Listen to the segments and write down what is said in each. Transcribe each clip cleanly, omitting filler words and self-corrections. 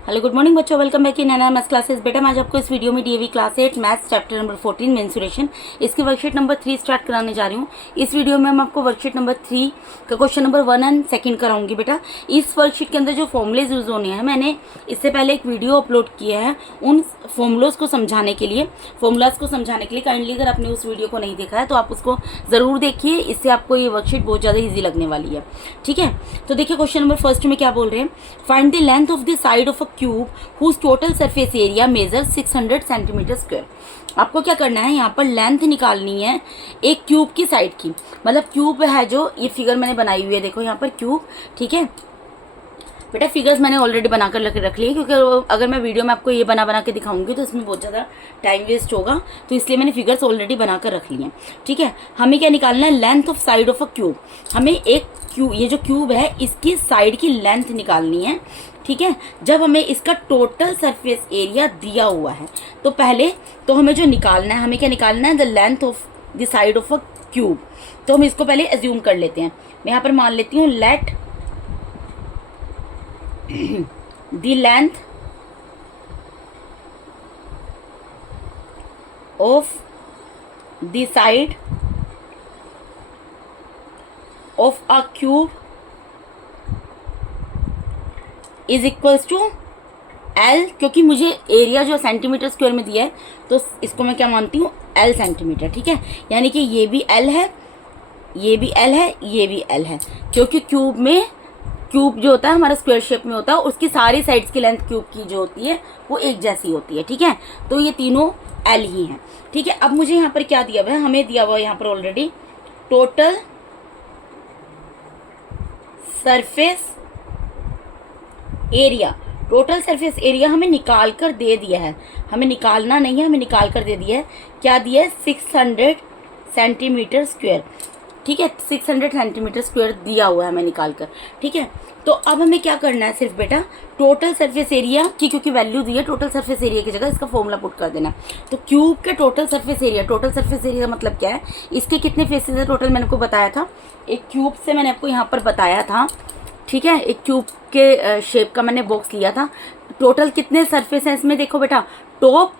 Hello good morning बच्चों, welcome back in Naina maths classes. बेटा मैं आज आपको इस वीडियो में DAV class 8 maths chapter number 14 mensuration इसकी वर्कशीट नंबर 3 स्टार्ट कराने जा रही हूँ। इस वीडियो में मैं आपको वर्कशीट नंबर 3 का क्वेश्चन नंबर 1 एंड 2 कराऊंगी। बेटा इस वर्कशीट के अंदर जो फॉर्मुलेज यूज होने हैं, मैंने इससे पहले एक वीडियो अपलोड किया है उन फॉर्मुलाज को समझाने के लिए। काइंडली अगर आपने उस वीडियो को नहीं देखा है तो आप उसको जरूर देखिए, इससे आपको ये वर्कशीट बहुत ज़्यादा ईजी लगने वाली है। ठीक है, तो देखिए क्वेश्चन नंबर फर्स्ट में क्या बोल रहे हैं। Find the length of the side of a cube whose total surface area measures 600 centimetre square. आपको क्या करना है, यहाँ पर लेंथ निकालनी है एक क्यूब की साइड की। मतलब क्यूब है जो ये फिगर मैंने बनाई हुई है, देखो यहाँ पर क्यूब। ठीक है बेटा, फिगर्स मैंने ऑलरेडी बनाकर रख लिए, क्योंकि अगर मैं वीडियो में आपको ये बना के दिखाऊंगी तो इसमें बहुत ज़्यादा टाइम वेस्ट होगा, तो इसलिए मैंने फिगर्स ऑलरेडी बनाकर रख लिए हैं। ठीक है, हमें क्या निकालना है, length of side of a cube. हमें एक क्यूब, ये जो क्यूब है इसकी साइड की लेंथ निकालनी है। ठीक है, जब हमें इसका टोटल सरफेस एरिया दिया हुआ है तो पहले तो हमें जो निकालना है, हमें क्या निकालना है, the length of the side of a cube. तो हम इसको पहले एज्यूम कर लेते हैं। मैं यहाँ पर मान लेती हूँ late the length of the side of a cube is equals to L, क्योंकि मुझे एरिया जो सेंटीमीटर स्क्वायर में दिया है तो इसको मैं क्या मानती हूँ, L सेंटीमीटर। ठीक है, यानी कि ये भी L है, ये भी L है, ये भी L है, क्योंकि क्यूब जो होता है हमारा स्क्वायर शेप में होता है, उसकी सारी साइड्स की लेंथ क्यूब की जो होती है वो एक जैसी होती है। ठीक है, तो ये तीनों एल ही हैं। ठीक है, अब मुझे यहाँ पर क्या दिया हुआ है, हमें दिया हुआ है यहाँ पर already total surface area. Total surface area हमें निकाल कर दे दिया है, हमें निकालना नहीं है, हमें निकाल कर दे दिया है। क्या दिया है, 600 सेंटीमीटर स्क्वायर। ठीक है, 600 सेंटीमीटर स्क्वायर दिया हुआ है हमें निकाल कर। ठीक है, तो अब हमें क्या करना है, सिर्फ बेटा टोटल सरफेस एरिया की क्योंकि वैल्यू दी है, टोटल सरफेस एरिया की जगह इसका फॉर्मूला पुट कर देना। तो क्यूब के टोटल सरफेस एरिया का मतलब क्या है, इसके कितने फेसेस है टोटल मैंने आपको बताया था, एक क्यूब से मैंने आपको यहाँ पर बताया था। ठीक है, एक क्यूब के शेप का मैंने बॉक्स लिया था। टोटल कितने सरफेस हैं इसमें, देखो बेटा, top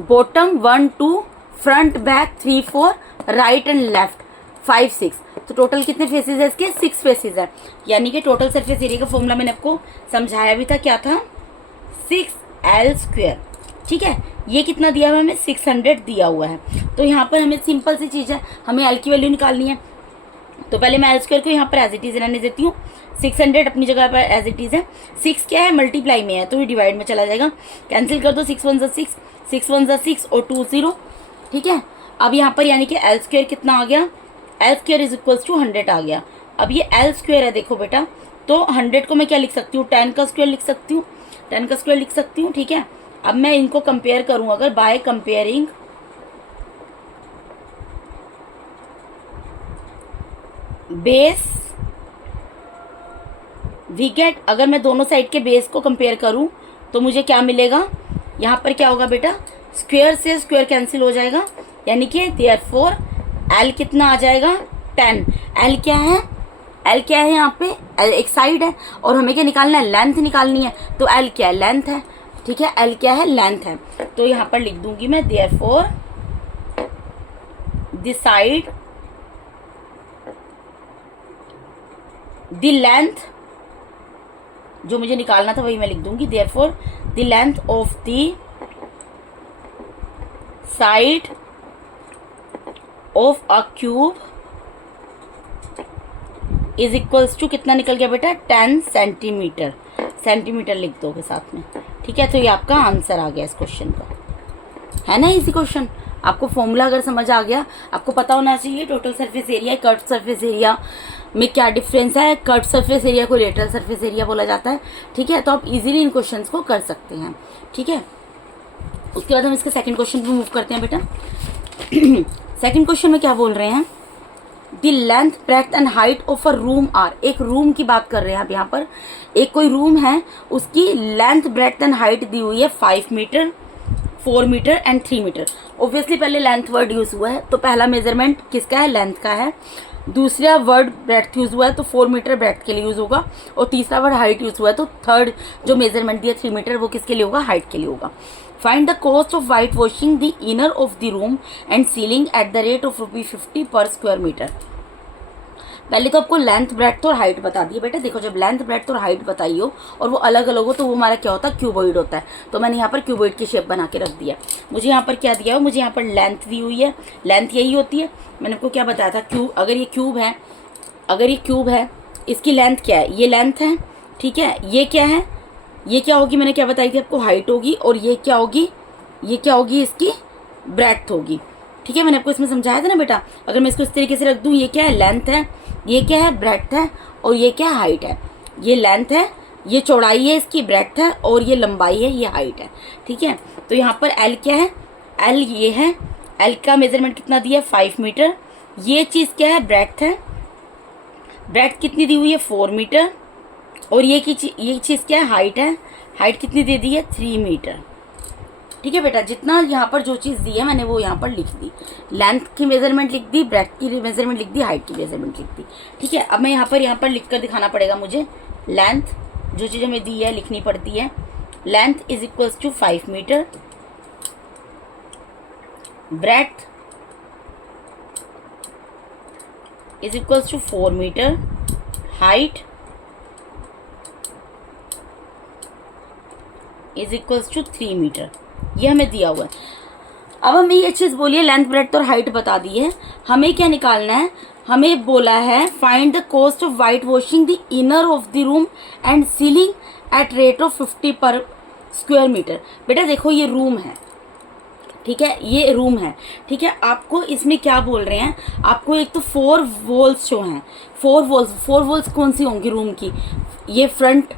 bottom 1 2, front back 3 4, right and left 5 6। तो टोटल कितने फेसेस है इसके, 6 फेसेस है। यानी कि टोटल सरफेस एरिया का फॉर्मूला मैंने आपको समझाया भी था, क्या था, 6L स्क्वायर। ठीक है, ये कितना दिया हुआ है हमें, 600 दिया हुआ है। तो यहाँ पर हमें सिंपल सी चीज़ है, हमें L की वैल्यू निकालनी है। तो पहले मैं L स्क्वायर को यहाँ पर एज इट इज रहने देती हूँ, 600 अपनी जगह पर एज इट इज है। 6 क्या है, मल्टीप्लाई में है तो ये डिवाइड में चला जाएगा, कैंसिल कर दो, 6 1 6, 6 1 6 और 2 0। ठीक है, अब यहाँ पर यानी कि L स्क्वायर कितना आ गया, L square is equals to 100 आ गया। अब ये L स्क्वायर है, देखो बेटा, तो 100 को मैं क्या लिख सकती हूँ, 10 का स्क्वायर लिख सकती हूँ, 10 का स्क्वायर लिख सकती हूँ। ठीक है, अब मैं इनको कंपेयर करूँ, अगर by comparing base we get, अगर मैं दोनों साइड के बेस को कंपेयर करूँ तो मुझे क्या मिलेगा, यहाँ पर क्या होगा बेटा, स्क्वायर से स्क्वायर कैंसिल हो जाएगा, यानी कि देयरफॉर L कितना आ जाएगा, 10। L क्या है, L क्या है, यहाँ पे L एक साइड है और हमें क्या निकालना है, लेंथ निकालनी है। तो L क्या है, लेंथ है। ठीक है, L क्या है, लेंथ है। तो यहाँ पर लिख दूंगी मैं, therefore the side the length, जो मुझे निकालना था वही मैं लिख दूंगी, therefore the length of the side of a cube is equals to, कितना निकल गया बेटा, 10 सेंटीमीटर। सेंटीमीटर लिख दोगे साथ में। ठीक है, तो ये आपका आंसर आ गया इस क्वेश्चन का, है ना इसी क्वेश्चन। आपको फॉर्मूला अगर समझ आ गया, आपको पता होना चाहिए total surface area, curved surface area में क्या डिफरेंस है। कर्व्ड सरफेस एरिया को लेटरल सरफेस एरिया बोला जाता है। ठीक है, तो आप इजीली इन क्वेश्चंस को कर सकते हैं। ठीक है, उसके बाद हम इसके सेकंड क्वेश्चन पे मूव करते हैं बेटा। सेकंड क्वेश्चन में क्या बोल रहे हैं, the length breadth and height of a room are. एक रूम की बात कर रहे हैं आप यहाँ पर, एक कोई रूम है, उसकी लेंथ ब्रेड्थ एंड हाइट दी हुई है 5 metre, 4 metre and 3 metre. Obviously पहले लेंथ वर्ड यूज हुआ है, तो पहला मेजरमेंट किसका है, लेंथ का है। दूसरा वर्ड ब्रेड्थ यूज़ हुआ है तो 4 मीटर ब्रेड्थ के लिए यूज़ होगा, और तीसरा वर्ड हाइट यूज़ हुआ है तो थर्ड जो मेजरमेंट दिया 3 मीटर वो किसके लिए होगा, हाइट के लिए होगा। Find the cost of white washing the inner of the room and ceiling at the rate of ₹50 पर स्क्वायर मीटर। पहले तो आपको लेंथ ब्रेड्थ और हाइट बता दिए बेटा। देखो जब लेंथ ब्रेड्थ और हाइट बताई हो और वो अलग अलग हो तो वो हमारा क्या होता है, क्यूबॉइड होता है। तो मैंने यहाँ पर क्यूबॉइड की शेप बना के रख दिया। मुझे यहाँ पर क्या दिया हो, मुझे यहाँ पर लेंथ दी हुई है, लेंथ यही होती है। मैंने आपको क्या बताया था, क्यूब, अगर ये क्यूब है इसकी लेंथ क्या है, ये लेंथ है, ठीक है। ये क्या है, ये क्या होगी, मैंने क्या बताई थी आपको, हाइट होगी, और ये क्या होगी, इसकी ब्रेड्थ होगी, ठीक है। मैंने आपको इसमें समझाया था ना बेटा। अगर मैं इसको इस तरीके से रख दूँ, ये क्या है, लेंथ है, ये क्या है, ब्रेड्थ है, और ये क्या है, हाइट है। ये लेंथ है, ये चौड़ाई है, इसकी ब्रेड्थ है, और ये लंबाई है, ये हाइट है, ठीक है। तो यहाँ पर एल क्या है, एल ये है, एल का मेजरमेंट कितना दिया है, 5 मीटर। ये चीज़ क्या है, ब्रेड्थ है, ब्रेड्थ कितनी दी हुई है, 4 मीटर, और ये चीज़ क्या है, हाइट है, हाइट कितनी दे दी है, 3 मीटर, ठीक है बेटा। जितना यहाँ पर जो चीज़ दी है मैंने वो यहाँ पर लिख दी, लेंथ की मेजरमेंट लिख दी, ब्रेड्थ की मेजरमेंट लिख दी, हाइट की मेजरमेंट लिख दी, ठीक है। अब मैं यहाँ पर लिख कर दिखाना पड़ेगा मुझे। लेंथ जो चीज़ हमें दी है लिखनी पड़ती है। Length is equals to 5 metre, breadth is equals to 4 metre, height is equals to 3 metre, ये हमें दिया हुआ है। अब हमें ये चीज़ बोलिए, लेंथ ब्रेड्थ और हाइट बता दी है, हमें क्या निकालना है, हमें बोला है find the cost of white washing the inner of the room and ceiling at rate of 50 पर स्क्वायर मीटर। बेटा देखो ये रूम है, ठीक है, ये रूम है, ठीक है। आपको इसमें क्या बोल रहे हैं, आपको एक तो 4 वॉल्स जो हैं, 4 वॉल्स कौन सी होंगी रूम की, ये front,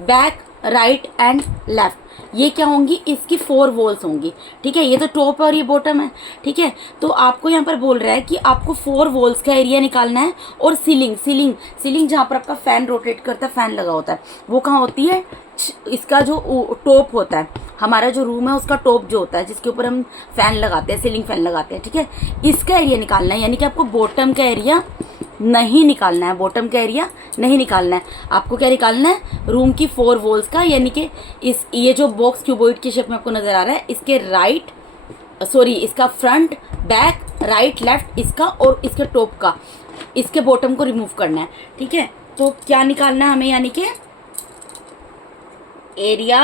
back, right and left, ये क्या होंगी, इसकी 4 वॉल्स होंगी, ठीक है। ये तो टॉप और ये बॉटम है, ठीक है। तो आपको यहाँ पर बोल रहा है कि आपको 4 वॉल्स का एरिया निकालना है, और सीलिंग जहाँ पर आपका फैन रोटेट करता है, फैन लगा होता है, वो कहाँ होती है, इसका जो टॉप होता है, हमारा जो रूम है उसका टॉप जो होता है जिसके ऊपर हम फैन लगाते हैं, सीलिंग फैन लगाते हैं, ठीक है। इसका एरिया निकालना है, यानी कि आपको बॉटम का एरिया नहीं निकालना है, बॉटम का एरिया नहीं निकालना है। आपको क्या निकालना है, रूम की 4 वॉल्स का, यानी कि ये जो बॉक्स क्यूबॉइड की शेप में आपको नजर आ रहा है, इसके इसका फ्रंट, बैक, राइट, लेफ्ट, इसका और इसके टॉप का, इसके बॉटम को रिमूव करना है, ठीक है। तो क्या निकालना है हमें, यानी कि area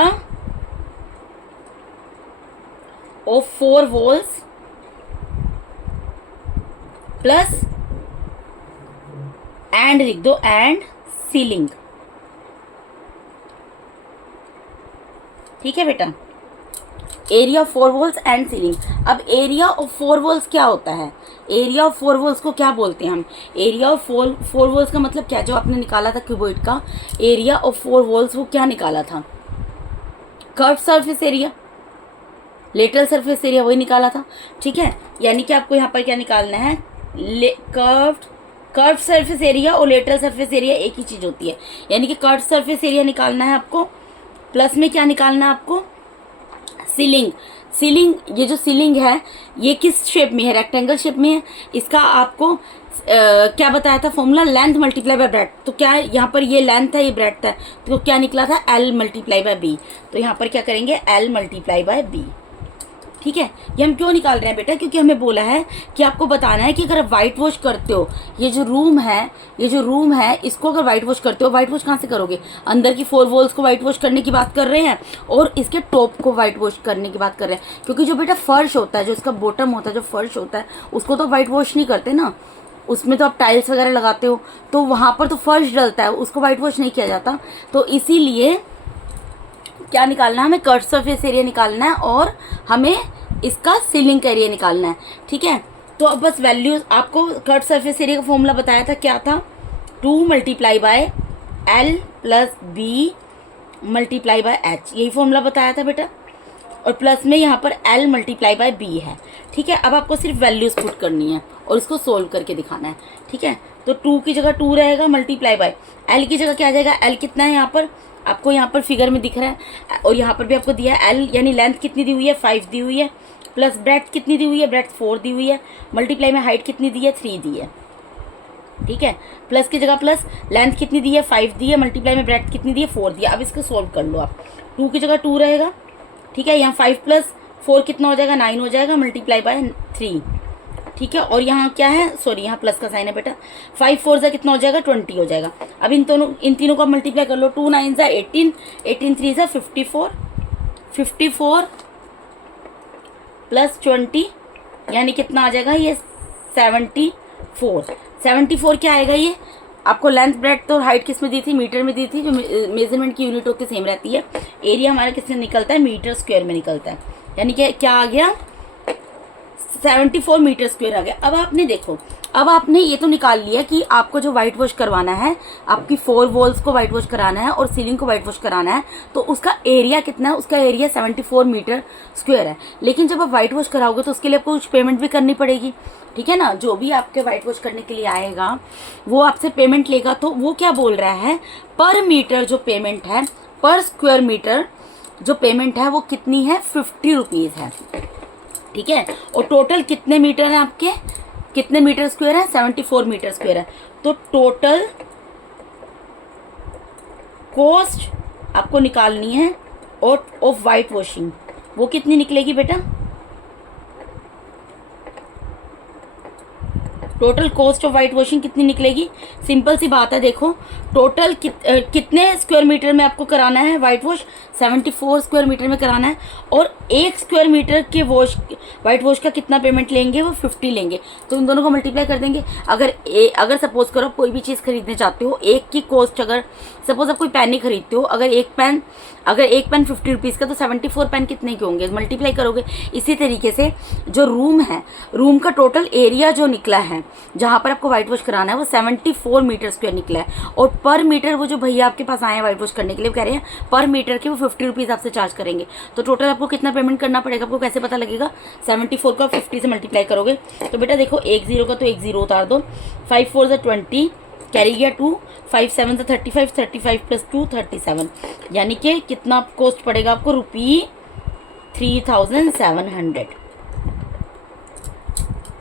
of 4 walls plus and लिख दो, एंड सीलिंग, ठीक है बेटा। Area of 4 walls and ceiling. अब एरिया ऑफ 4 वॉल्स क्या होता है, एरिया ऑफ 4 वॉल्स को क्या बोलते हैं हम, एरिया ऑफ 4 वॉल्स का मतलब क्या, जो आपने निकाला था क्यूबॉइड का एरिया ऑफ 4 वॉल्स, वो क्या निकाला था, curve surface area, lateral surface area, वही निकाला था, ठीक है। यानी कि आपको यहाँ पर क्या निकालना है, कर्व सरफेस एरिया और लेटरल सरफेस एरिया एक ही चीज होती है, यानी कि कर्व सरफेस एरिया निकालना है आपको, प्लस में क्या निकालना है आपको, सीलिंग। ये जो सीलिंग है ये किस शेप में है, रेक्टेंगल शेप में है। इसका आपको क्या बताया था formula, length multiply by breadth. तो क्या यहाँ पर ये लेंथ है, ये ब्रेड्थ है, तो क्या निकला था, L मल्टीप्लाई बाय B। तो यहाँ पर क्या करेंगे, L मल्टीप्लाई बाय B, ठीक है। ये हम क्यों निकाल रहे हैं बेटा, क्योंकि हमें बोला है कि आपको बताना है कि अगर आप व्हाइट वॉश करते हो, ये जो रूम है इसको अगर व्हाइट वॉश करते हो, व्हाइट वॉश कहाँ से करोगे, अंदर की 4 वॉल्स को व्हाइट वॉश करने की बात कर रहे हैं, और इसके टॉप को व्हाइट वॉश करने की बात कर रहे हैं। क्योंकि जो बेटा फर्श होता है, जो इसका बॉटम होता है, जो फर्श होता है, उसको तो व्हाइट वॉश नहीं करते ना, उसमें तो आप टाइल्स वगैरह लगाते हो, तो वहाँ पर तो फर्श डलता है, उसको व्हाइट वॉश नहीं किया जाता। तो इसीलिए क्या निकालना है हमें, कर्व सरफेस एरिया निकालना है, और हमें इसका सीलिंग का एरिया निकालना है, ठीक है। तो अब बस वैल्यूज, आपको कर्व सरफेस एरिया का फॉर्मूला बताया था, क्या था, 2 multiply by L plus B multiply by H, यही फॉर्मूला बताया था बेटा, और प्लस में यहाँ पर L मल्टीप्लाई बाय B है, ठीक है। अब आपको सिर्फ वैल्यूज पुट करनी है और इसको सोल्व करके दिखाना है, ठीक है। तो 2 की जगह 2 रहेगा, मल्टीप्लाई बाय L की जगह क्या आ जाएगा, L कितना है यहाँ पर, आपको यहाँ पर फिगर में दिख रहा है, और यहाँ पर भी आपको दिया है L, यानी लेंथ कितनी दी हुई है, 5 दी हुई है, प्लस ब्रेड्थ कितनी दी हुई है, ब्रेड्थ 4 दी हुई है, मल्टीप्लाई में हाइट कितनी दी है, 3 दी है, ठीक है, प्लस की जगह प्लस, लेंथ कितनी दी है 5 दी है, मल्टीप्लाई में ब्रैकेट कितनी दी है 4 दी है। अब इसको सॉल्व कर लो आप, 2 की जगह 2 रहेगा, ठीक है, यहाँ 5 प्लस 4 कितना हो जाएगा 9 हो जाएगा, मल्टीप्लाई बाय 3, ठीक है। और यहाँ क्या है, सॉरी यहाँ प्लस का साइन है बेटा, 5 4 से कितना हो जाएगा 20 हो जाएगा। अब इन तीनों को मल्टीप्लाई कर लो, 2 9 से 18, 18 3 से 54, 54 प्लस 20 यानी कितना आ जाएगा ये 74। 74 क्या आएगा ये, आपको लेंथ ब्रेड्थ और हाइट किस में दी थी, मीटर में दी थी, जो मेजरमेंट की यूनिट होती है सेम रहती है। एरिया हमारा किस में निकलता है, मीटर स्क्वायर में निकलता है, यानी कि क्या आ गया 74 मीटर स्क्वायर आ गया। अब आपने देखो, अब आपने ये तो निकाल लिया कि आपको जो व्हाइट वॉश करवाना है, आपकी 4 वॉल्स को व्हाइट वॉश कराना है और सीलिंग को व्हाइट वॉश कराना है, तो उसका एरिया कितना है, उसका एरिया 74 मीटर स्क्वायर है। लेकिन जब आप व्हाइट वॉश कराओगे तो उसके लिए आपको कुछ पेमेंट भी करनी पड़ेगी, ठीक है ना। जो भी आपके व्हाइट वॉश करने के लिए आएगा वो आपसे पेमेंट लेगा, तो वो क्या बोल रहा है, पर मीटर जो पेमेंट है, पर स्क्वायर मीटर जो पेमेंट है वो कितनी है 50 रुपीज़ है, ठीक है। और टोटल कितने मीटर है आपके, कितने मीटर स्क्वायर है 74 मीटर स्क्वायर है। तो टोटल कॉस्ट आपको निकालनी है और ऑफ वाइट वॉशिंग, वो कितनी निकलेगी बेटा, total cost of white washing कितनी निकलेगी, सिंपल सी बात है। देखो टोटल कितने स्क्वायर मीटर में आपको कराना है वाइट वॉश, 74 स्क्वायर मीटर में कराना है, और 1 स्क्वायर मीटर के वाइट वॉश का कितना पेमेंट लेंगे, वो 50 लेंगे। तो इन दोनों को मल्टीप्लाई कर देंगे। अगर सपोज करो कोई भी चीज़ खरीदने चाहते हो, एक की कॉस्ट, अगर सपोज आप कोई पेन ही खरीदते हो, अगर एक पेन 50 रुपीज़ का, तो 74 पेन कितने के होंगे, मल्टीप्लाई करोगे। इसी तरीके से जो रूम है, रूम का टोटल एरिया जो निकला है जहां पर आपको व्हाइट वॉश कराना है वो 74 मीटर स्क्वायर निकला है। और पर मीटर वो जो भैया आपके पास आए हैं व्हाइट वॉश करने के लिए, वो कह रहे हैं पर मीटर के वो 50 रुपीज़ आपसे चार्ज करेंगे। तो टोटल आपको कितना पेमेंट करना पड़ेगा, आपको कैसे पता लगेगा, 74 का 50 से मल्टीप्लाई करोगे। तो बेटा देखो 1 0 का तो 1 0 उतार दो, 5 4 से 20, कैरी गया 2, 5 7 से 35, 35 प्लस 2 37, यानी कि कितना कॉस्ट पड़ेगा आपको, ₹3700,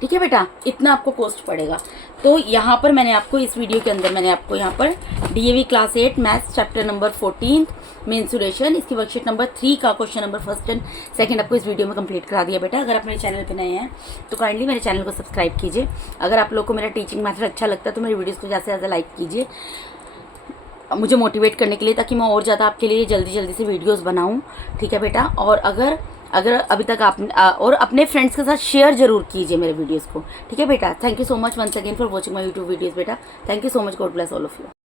ठीक है बेटा, इतना आपको कॉस्ट पड़ेगा। तो यहाँ पर मैंने आपको इस वीडियो के अंदर मैंने आपको यहाँ पर DAV class 8 maths chapter number 14 mensuration, इसकी वर्कशीट नंबर 3 का क्वेश्चन नंबर 1 एंड 2 आपको इस वीडियो में कंप्लीट करा दिया बेटा। अगर आप मेरे चैनल पे नए हैं तो काइंडली मेरे चैनल को सब्सक्राइब कीजिए। अगर आप लोग को मेरा टीचिंग मैथड अच्छा लगता है तो मेरी वीडियोज़ को ज़्यादा से ज़्यादा लाइक कीजिए, मुझे मोटिवेट करने के लिए, ताकि मैं और ज़्यादा आपके लिए जल्दी से वीडियोज़ बनाऊँ, ठीक है बेटा। और अगर अभी तक आप और अपने फ्रेंड्स के साथ शेयर जरूर कीजिए मेरे वीडियोस को, ठीक है बेटा। Thank you so much once again for watching my YouTube videos बेटा। Thank you so much, God bless all of you.